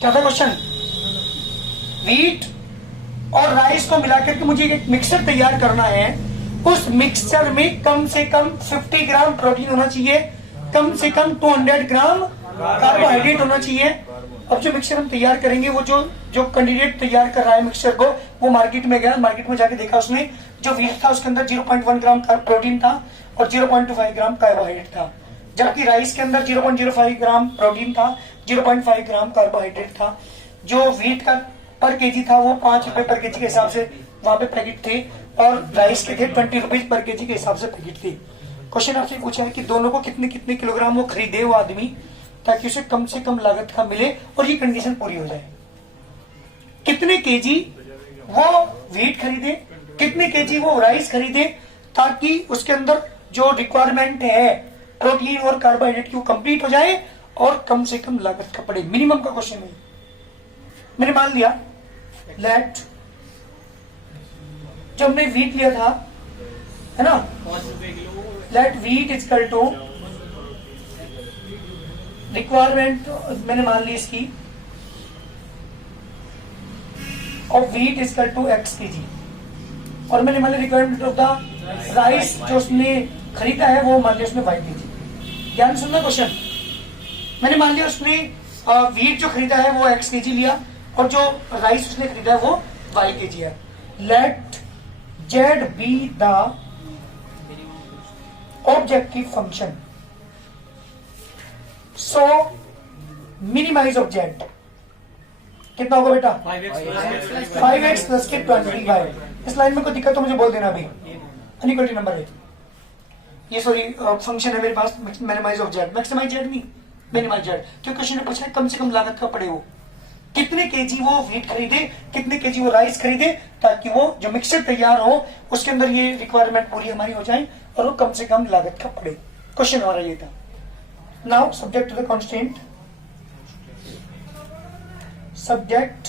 क्या था question? Wheat और राइस को मिलाकर के मुझे एक मिक्सचर तैयार करना है। उस मिक्सचर में कम से कम 50 ग्राम प्रोटीन होना चाहिए, कम से कम 200 ग्राम कार्बोहाइड्रेट होना चाहिए। अब जो मिक्सचर हम तैयार करेंगे, वो जो कैंडिडेट तैयार कर रहा है मिक्सचर को, वो मार्केट में गया, मार्केट में जाके देखा उसने, जो व्हीट था उसके अंदर 0.1 ग्राम प्रोटीन था और 0.25 ग्राम कार्बोहाइड्रेट था, जबकि राइस के अंदर 0.05 ग्राम प्रोटीन था, 0.5 ग्राम कार्बोहाइड्रेट था। जो व्हीट का पर केजी था वो 5 रुपए पर केजी के हिसाब से वहां पे पैकेट थे, और राइस के थे 20 रुपीज पर केजी के हिसाब से पैकेट थे। क्वेश्चन आपसे पूछा है कि दोनों को कितने कितने किलोग्राम वो खरीदे वो आदमी, ताकि उसे कम से कम लागत का मिले और ये कंडीशन पूरी हो जाए। कितने केजी वो व्हीट खरीदे, कितने केजी वो राइस खरीदे, ताकि उसके अंदर जो रिक्वायरमेंट है प्रोटीन और कार्बोहाइड्रेट की वो कंप्लीट हो जाए और कम से कम लागत का पड़े। मिनिमम का क्वेश्चन है। मैंने मान लिया लेट, जो हमने व्हीट लिया था, है ना, let wheat is equal to requirement, मैंने मान ली इसकी, और wheat is equal to x kg, और मैंने मान लिया रिक्वायरमेंट ऑफ द राइस जो उसने खरीदा है वो मान लिया उसने y kg। ध्यान सुनना क्वेश्चन। मैंने मान लिया उसने व्हीट जो खरीदा है वो x kg लिया, और जो राइस उसने खरीदा है वो y kg है। Let z be the objective function, so minimize of z कितना होगा बेटा? 5x प्लस के 25। इस लाइन में कोई दिक्कत तो मुझे बोल देना अभी। अनइक्वलिटी नंबर है ये, सॉरी फंक्शन है मेरे पास, minimise of z, maximise z नहीं, मिनिमाइज z। तो क्वेश्चन ने पूछा है कम से कम लागत का पड़े वो कितने केजी वो व्हीट खरीदे, कितने केजी वो राइस खरीदे, ताकि वो जो मिक्सचर तैयार हो उसके अंदर ये रिक्वायरमेंट पूरी हमारी हो जाए और वो कम से कम लागत का पड़े। क्वेश्चन हमारा ये था। Now subject to the constant, subject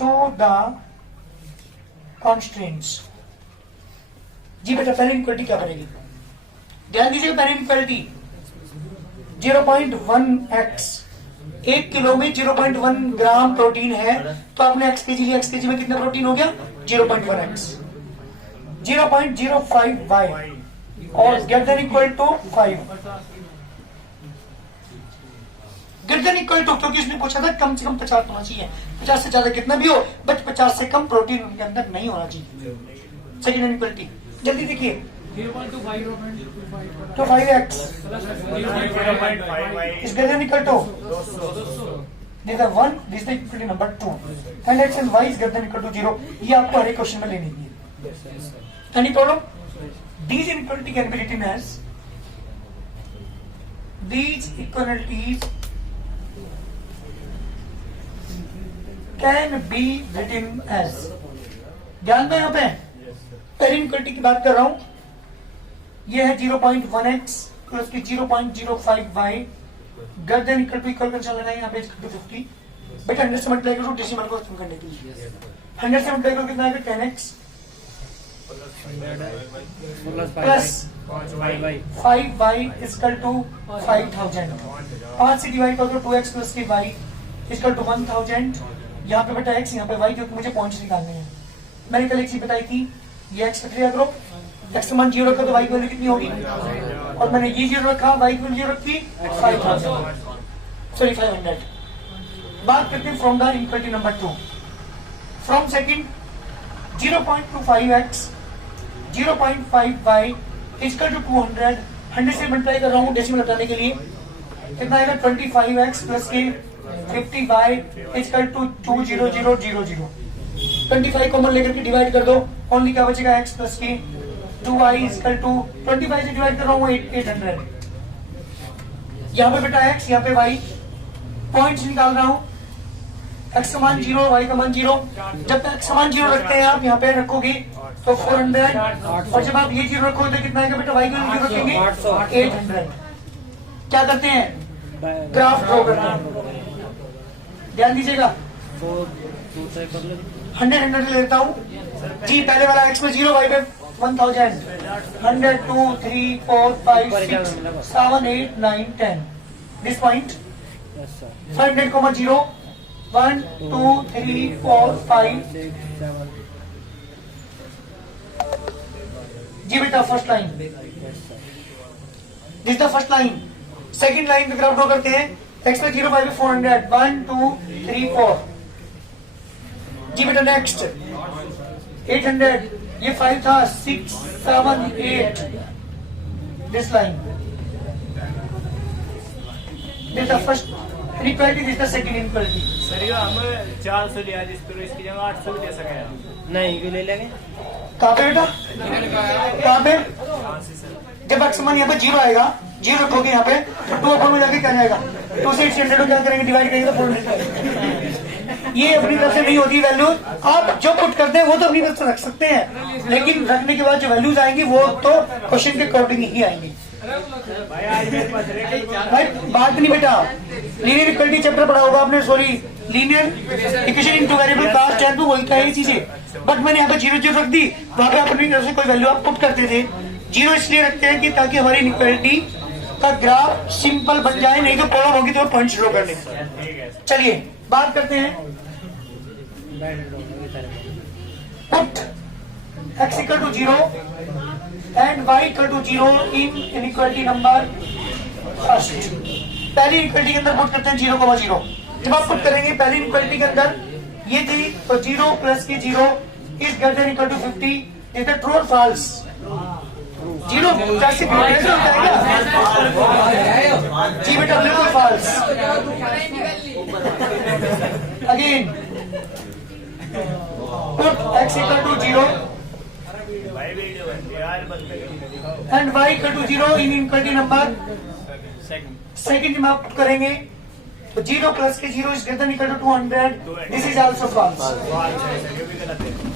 to the constraints। जी बेटा पहले इक्वलिटी क्या बनेगी? ध्यान दीजिए, पहले इक्वलिटी 0.1x, 1 किलो में 0.1 ग्राम प्रोटीन है, तो आपने x kg लिया, x kg में कितना प्रोटीन हो गया? 0.1x। 0.05y और greater equal to 5, greater equal to, क्योंकि उसने पूछा था कम से कम 50 होना चाहिए, 50 से ज्यादा कितना भी हो, बट 50 से कम प्रोटीन उनके अंदर नहीं होना चाहिए। सेकेंड इक्वलिटी जल्दी देखिए, 0.25 5x is greater than equal to this is 1, this is the equality number 2, and x and y is greater than equal to 0। ये आपको हर एक क्वेश्चन में लेनी है। Any problem? These inequality can be written as, these equalities can be written as, ध्यान में यहाँ पे पहली इक्वलिटी की बात कर रहा हूं, ये है 0.1x प्लस की 0.05y greater than equal to, equal का निशान लगाएंगे यहाँ पे 50, बेटा 100 से मल्टीप्लाई करो डेसिमल को खत्म करने के लिए। 100 से मल्टीप्लाई करो कितना आएगा? 10x plus 5y equal to 5000। 5 से डिवाइड करो 2x प्लस की y इक्वल टू 1000। यहाँ पे बेटा x, यहाँ पे y, क्योंकि मुझे पॉइंट्स निकालने हैं। मैंने कल एक चीज बताई थी, ये x प्रक्रिया करो, x मान 0 रखा तो y की वैल्यू कितनी होगी, और मैंने ये 0 रखा, y की वैल्यू रखी 5000, सॉरी 500। बात करते हैं from the equality number 2। From second 0.25x 0.5y equal to 200, 100 से मल्टीप्लाई कर रहा हूँ डेसिमल हटाने के लिए, कितना आएगा? 25x प्लस के 50y इक्वल टू 20000। 25 कॉमन लेकर के डिवाइड कर दो, ओनली क्या बचेगा? x प्लस के 2y इक्वल टू 25 से डिवाइड कर रहा हूँ 800। यहाँ पे बेटा x, यहाँ पे y, पॉइंट्स निकाल रहा हूँ, x का मान 0, y का मान 0। जब तक x का मान 0 रखते हैं आप यहाँ पे रखोगे तो 400, और जब आप ये 0 रखोगे तो कितना आएगा बेटा? y का 0 रखेंगे 800। क्या करते हैं? ग्राफ ड्रॉ करते हैं। ध्यान दीजिएगा, 100 लेता हूँ जी, पहले वाला x पे 0, y पे 1000, 100 2 3 4 5 6 7 8 9 10, दिस पॉइंट 500, 0 1 2 3 4 5 जी बेटा first line, this the first line. Second line का ग्राफ ड्रॉ करते हैं। एक्स में 0 5 400 1 2 3 4 जी बेटा। नेक्स्ट 800, ये 5 था, 6 7 8 this line, this the first inequality, this the second inequality. Sir ये हम 400 लिया जिस पर इसकी जगह 800 भी ले सके हम। नहीं क्यों ले लेंगे? कहाँ पे बेटा, कहाँ पे? जब अक्समान यहाँ पे 0 आएगा, 0 रखोगे यहाँ पे तो 2 अपॉन में जाके क्या जाएगा, 2 से 800 को क्या करेंगे, डिवाइड करेंगे तो 400। ये अपनी तरफ से नहीं होती वैल्यू, आप जो पुट करते हैं वो तो अपनी तरफ से रख सकते हैं, लेकिन रखने के बाद जो वैल्यूज आएंगी वो तो क्वेश्चन के अकॉर्डिंग ही आएंगी। भाई बात नहीं बेटा, लीनियर इक्वालिटी चैप्टर पढ़ा होगा आपने, sorry linear equation in two variable cost type में वही था ये चीजें, बट मैंने यहाँ पे 0 0 रख दी, वहां पे अपनी तरफ से कोई वैल्यू आप पुट करते थे। 0 इसलिए रखते हैं कि ताकि हमारी इनइक्वालिटी का ग्राफ सिंपल बन जाए, नहीं तो प्रॉब्लम होगी तो पॉइंट्स ड्रॉ करने। चलिए बात करते हैं, put x equal to 0 and y equal to 0 in inequality number first. पहली इनइक्वालिटी के अंदर पुट करते हैं 0,0। जब आप पुट करेंगे पहली इनइक्वालिटी के अंदर ये थी तो 0 प्लस के 0 is greater than equal to 50, is the true और फॉल्स? 0 कैसे होता है क्या? जी बेटा बिल्कुल false. Again put x equal to 0 and y equal to 0 in inequality number second में आप पुट करेंगे तो 0 प्लस के 0 is greater than equal to 200, this is also false.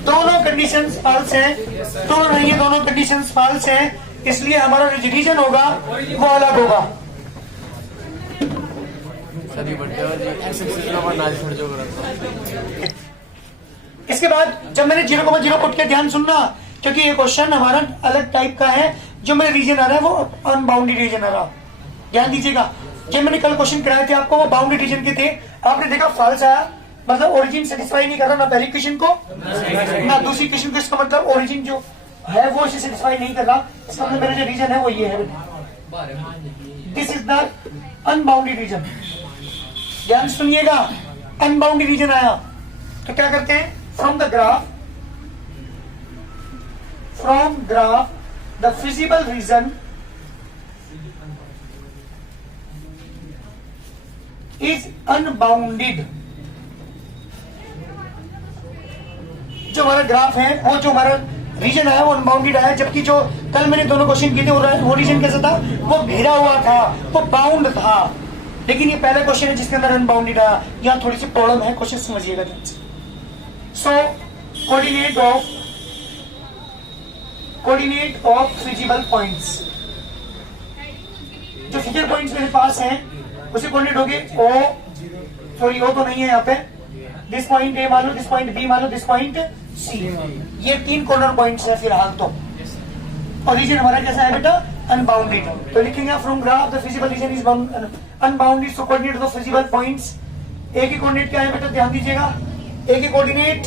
दोनों कंडीशंस फॉल्स हैं, तो नहीं है दोनों कंडीशंस फॉल्स हैं, इसलिए हमारा जो डिवीजन होगा वो अलग होगा। इसके बाद जब मैंने 0,0 पुट के ध्यान सुनना, क्योंकि ये क्वेश्चन हमारा अलग टाइप का है, जो मेरा रीजन आ रहा है वो अनबाउंडेड रीजन आ रहा, ध्यान दीजिएगा। जब मैंने कल क्वेश्चन कराए थे आपको वो बाउंडेड रीजन के थे, आपने देखा फॉल्स आया, मतलब ओरिजिन सेटिस्फाई नहीं कर रहा ना पहली क्वेश्चन को ना दूसरी क्वेश्चन को, इसका मतलब ओरिजिन जो है वो इसे सेटिस्फाई नहीं कर रहा, इसका मतलब मेरा जो रीजन है वो ये है, this is the unbounded region. ध्यान सुनिएगा, अनबाउंडेड रीजन आया तो क्या करते हैं, from graph the feasible region is unbounded. जो हमारा ग्राफ है वो जो हमारा रीजन आया वो अनबाउंडेड आया, जबकि जो कल मैंने दोनों क्वेश्चन किए थे वो रीजन कैसा था, वो घेरा हुआ था, वो बाउंड था। लेकिन ये पहला क्वेश्चन है जिसके अंदर अनबाउंडेड आया, यहाँ थोड़ी सी प्रॉब्लम है, क्वेश्चन समझिएगा ध्यान से। सो कोऑर्डिनेट ऑफ फिजिबल पॉइंट्स, जो फिजिकल पॉइंट्स मेरे पास हैं उसे कोऑर्डिनेट होंगे ओ, सॉरी ओ तो नहीं है यहाँ पे, दिस पॉइंट ए मान लो, दिस पॉइंट बी मान लो, दिस पॉइंट सी, ये 3 कॉर्नर पॉइंट्स है फिलहाल तो। और रीजन हमारा कैसा है बेटा, अनबाउंडेड, तो लिखेंगे from graph the feasible region is unbounded, so coordinate the feasible points. A की कोऑर्डिनेट क्या है बेटा, ध्यान दीजिएगा, ए की कोऑर्डिनेट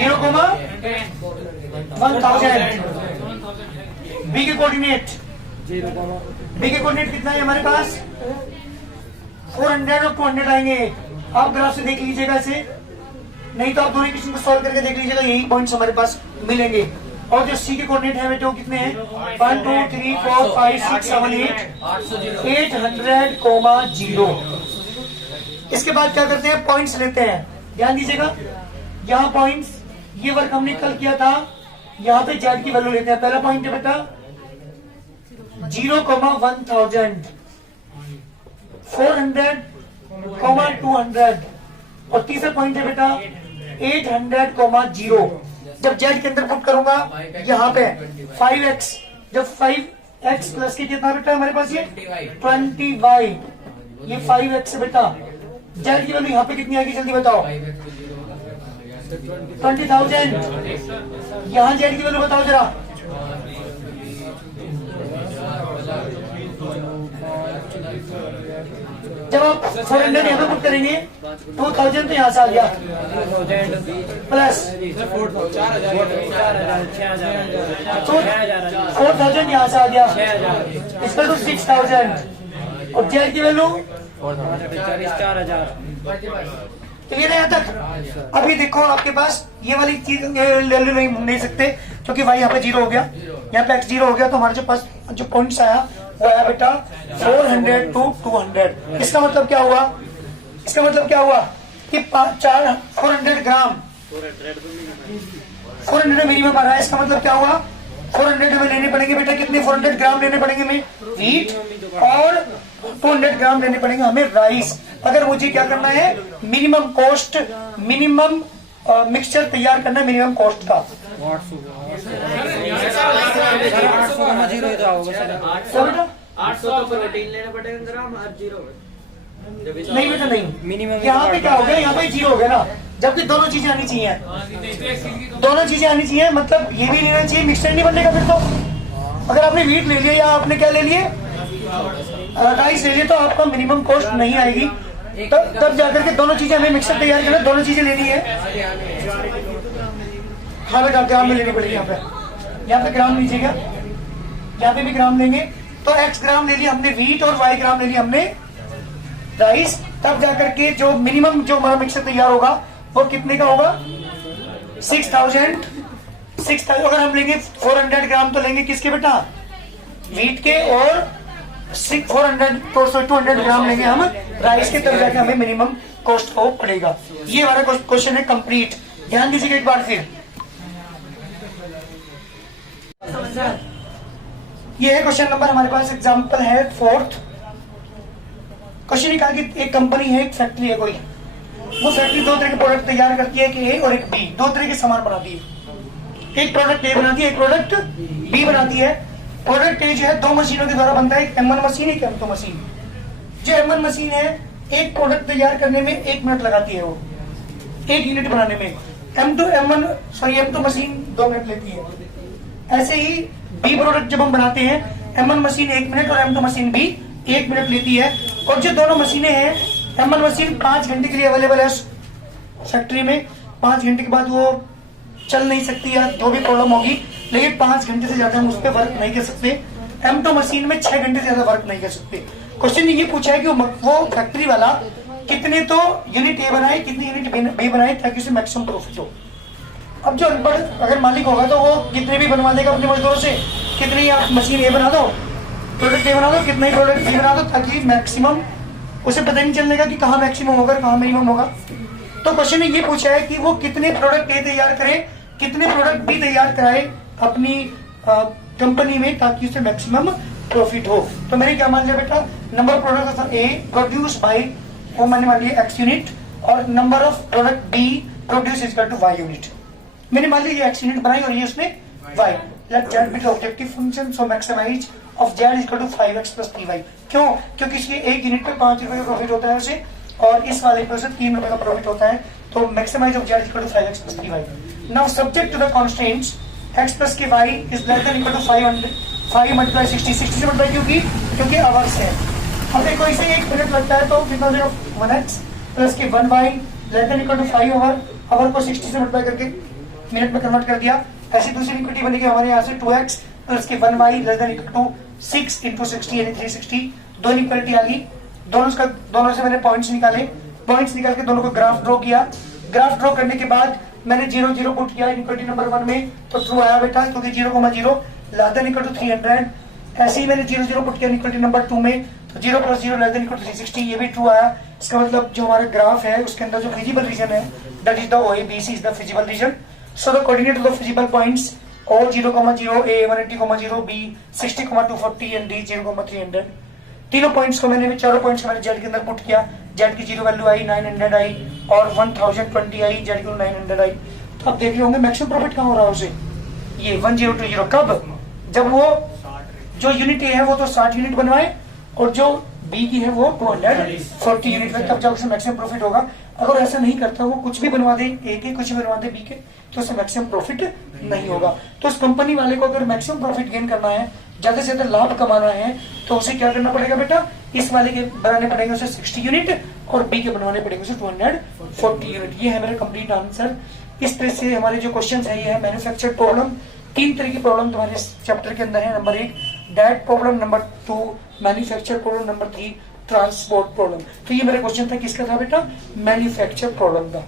0,1000, बी के कोऑर्डिनेट कितना है हमारे पास, 400 और 200 आएंगे। आप ग्राफ से देख लीजिएगा इसे, नहीं तो आप दोनों क्वेश्चन को सॉल्व करके देख लीजिएगा, यही पॉइंट्स हमारे पास मिलेंगे। और जो सी के कोऑर्डिनेट है बेटे वो कितने हैं, 1 2 3 4 5 6 7 8 800,0। इसके बाद क्या करते हैं, पॉइंट्स लेते हैं, ध्यान दीजिएगा, यहाँ पॉइंट्स, ये वर्क हमने कल किया था, यहाँ पे जेड की वैल्यू लेते हैं। पहला पॉइंट है बेटा 0,1000, 400, 200, और तीसरा पॉइंट है बेटा 800,0। जब जेड के अंदर पुट करूंगा यहाँ पे 5x, जब 5x प्लस के कितना बेटा हमारे पास ये 20y, ये 5x है बेटा, जेड की वैल्यू यहाँ पे कितनी आएगी जल्दी बताओ, 20,000। यहाँ जेड की वैल्यू बताओ जरा, जब आप 400 यहाँ पे पुट करेंगे 2000 तो यहाँ से आ गया प्लस 4000 यहाँ से आ गया, इसका तो 6000 और जेड की वैल्यू 4000। क्लियर है यहाँ तक। अभी देखो आपके पास ये वाली चीज ले नहीं सकते क्योंकि y यहाँ पे 0 हो गया, यहाँ पे x 0 हो गया, तो हमारे पास जो पॉइंट्स आया वो आया बेटा 400 to 200। इसका मतलब क्या हुआ, इसका मतलब क्या हुआ कि 400 ग्राम 400 मिनिमम आ रहा है। इसका मतलब क्या हुआ 400 में लेने पड़ेंगे बेटा कितने 400 ग्राम लेने पड़ेंगे हमें व्हीट और 200 ग्राम लेने पड़ेंगे हमें राइस। अगर मुझे क्या करना है मिनिमम कॉस्ट, मिनिमम मिक्सचर तैयार करना है मिनिमम कॉस्ट का। 800 तो प्रोटीन लेना पड़ेगा ग्राम और 0 नहीं बेटा नहीं, मिनिमम यहाँ पे क्या हो गया, यहाँ पे 0 हो गया ना, जबकि दोनों चीजें आनी चाहिए, दोनों चीजें आनी चाहिए। मतलब ये भी लेना चाहिए, मिक्सचर नहीं बनेगा फिर तो। अगर आपने व्हीट ले लिया या आपने क्या ले लिए राइस ले लिए तो आपका मिनिमम कॉस्ट नहीं आएगी। तब जाकर के दोनों चीजें हमें मिक्सर तैयार करना, दोनों चीजें लेनी है। हाँ बेटा ग्राम में लेनी पड़ेगी, यहाँ पे ग्राम लीजिएगा, यहाँ पे भी ग्राम लेंगे। तो x ग्राम ले लिया हमने व्हीट और y ग्राम ले लिया हमने राइस। तब जाकर के जो मिनिमम जो हमारा मिक्सर तैयार होगा वो कितने का होगा 6000। अगर हम लेंगे 400 ग्राम तो लेंगे किसके बेटा व्हीट के, और 200 ग्राम लेंगे हम राइस के, तब जाके हमें मिनिमम कॉस्ट को पड़ेगा। ये हमारा क्वेश्चन है कंप्लीट। ध्यान दीजिएगा एक बार फिर, ये है क्वेश्चन नंबर हमारे पास एग्जांपल है 4th क्वेश्चन। कहा कि एक कंपनी है, एक फैक्ट्री है कोई, वो फैक्ट्री दो तरह के प्रोडक्ट तैयार करती है, एक ए और एक बी, दो तरह के सामान बनाती है। एक प्रोडक्ट ए बनाती है, एक प्रोडक्ट बी बनाती है। प्रोडक्ट ए जो है दो मशीनों के द्वारा बनता है, एक M1 मशीन एक M2 मशीन। जो M1 मशीन है एक प्रोडक्ट तैयार करने में 1 मिनट लगाती है, वो 1 यूनिट बनाने में। M2 मशीन 2 मिनट लेती है। ऐसे ही बी प्रोडक्ट जब हम बनाते हैं M1 मशीन 1 मिनट और M2 मशीन भी 1 मिनट लेती है। और जो दोनों मशीनें हैं M1 मशीन 5 घंटे के लिए अवेलेबल है फैक्ट्री में, 5 घंटे के बाद वो चल नहीं सकती या जो भी प्रॉब्लम होगी, लेकिन 5 घंटे से ज्यादा हम उस पर वर्क नहीं कर सकते। M2 मशीन में 6 घंटे से ज्यादा वर्क नहीं कर सकते। क्वेश्चन ये पूछा है कि वो फैक्ट्री वाला कितने तो यूनिट ए बनाए, कितने यूनिट बी बनाए ताकि उसे मैक्सिमम प्रॉफिट हो। अब जो अनपढ़ अगर मालिक होगा तो वो कितने भी बनवा देगा अपने मजदूरों से, कितनी आप मशीन ए बना दो, प्रोडक्ट ए बना दो, कितने ही प्रोडक्ट बी बना दो, ताकि मैक्सिमम उसे पता नहीं चलेगा कि कहाँ मैक्सिमम होगा कहाँ मिनिमम होगा। तो क्वेश्चन ये पूछा है कि वो कितने प्रोडक्ट ए तैयार करे, कितने प्रोडक्ट बी तैयार कराए अपनी कंपनी में ताकि उसे मैक्सिमम प्रॉफिट हो। तो मैंने क्या मान लिया बेटा, number product of a produce by वो मैंने मान लिया x यूनिट, और number of product b produce is equal to y unit. मैंने मान लिया ये x यूनिट बनाई और ये उसने y। Let z be the objective function, so maximize of z is equal to 5x plus 3y। क्यों? क्योंकि इसके एक यूनिट पे 5 रुपए का प्रॉफिट होता है उसे, और इस वाले पे उसे 3 रुपए का प्रॉफिट होता है। तो maximize of z is equal to 5x plus 3y। Now subject to the constants x plus के y is less than equal to 5 multiply 60 से मल्टीप्लाई क्योंकि आवर्स है। अब देखो इसे 1 मिनट लगता है तो बिकॉज ऑफ 1x प्लस के 1y less than equal to 5 hour को 60 से मल्टीप्लाई करके मिनट में कन्वर्ट कर दिया। ऐसी दूसरी इक्विटी बनेगी हमारे यहाँ से 2x प्लस के 1y less than equal to 6 into 60 यानी 360। दो इक्वलिटी आ गई, दोनों से मैंने पॉइंट्स निकाले, पॉइंट्स निकाल के दोनों को ग्राफ ड्रॉ किया। ग्राफ ड्रॉ करने के बाद मैंने 0 0 पुट किया इक्विटी नंबर 1 में, तो ट्रू आया बेटा क्योंकि 0,0 लेस देन इक्वल टू 300। ऐसे ही मैंने 0 0 पुट किया इक्विटी नंबर 2 में, तो 0 plus 0 less than equal to 360, ये भी ट्रू आया। इसका मतलब जो हमारा ग्राफ है उसके अंदर जो फिजिबल रीजन है that is the OABC is the feasible reason. So the coordinate of the feasible points O 0,0, A 180,0, B 60,240 and D 0,300। तीनों पॉइंट्स को मैंने चारों पॉइंट्स को मैंने जेड के अंदर पुट किया। जेड की 0 वैल्यू आई 900 आई और 1020 आई, जेड की 900 आई। तो आप देख रहे होंगे मैक्सिमम प्रॉफिट कहाँ हो रहा है उसे, ये 1020। कब? जब वो जो यूनिट ए है वो तो 60 यूनिट बनवाए और जो बी की है वो 240 यूनिट में, तब जब उसे मैक्सिमम प्रॉफिट होगा। अगर ऐसा नहीं करता, वो कुछ भी बनवा दे ए के कुछ भी बनवा दे बी के, तो उसे मैक्सिमम प्रॉफिट नहीं होगा। तो उस कंपनी वाले को अगर मैक्सिमम प्रॉफिट गेन करना है, ज्यादा से ज्यादा लाभ कमाना है, तो उसे क्या करना पड़ेगा बेटा, इस वाले के बनाने पड़ेंगे उसे 60 यूनिट और बी के बनवाने पड़ेंगे उसे 240 यूनिट। ये है मेरा कंप्लीट आंसर। इस तरह से हमारे जो क्वेश्चन है ये है मैन्युफैक्चर प्रॉब्लम। 3 तरह की प्रॉब्लम तुम्हारे इस चैप्टर के अंदर है। Number 1 diet problem, number 2 manufacture problem, number 3 transport problem. तो ये मेरा क्वेश्चन था किसका था बेटा, मैन्युफैक्चर प्रॉब्लम का।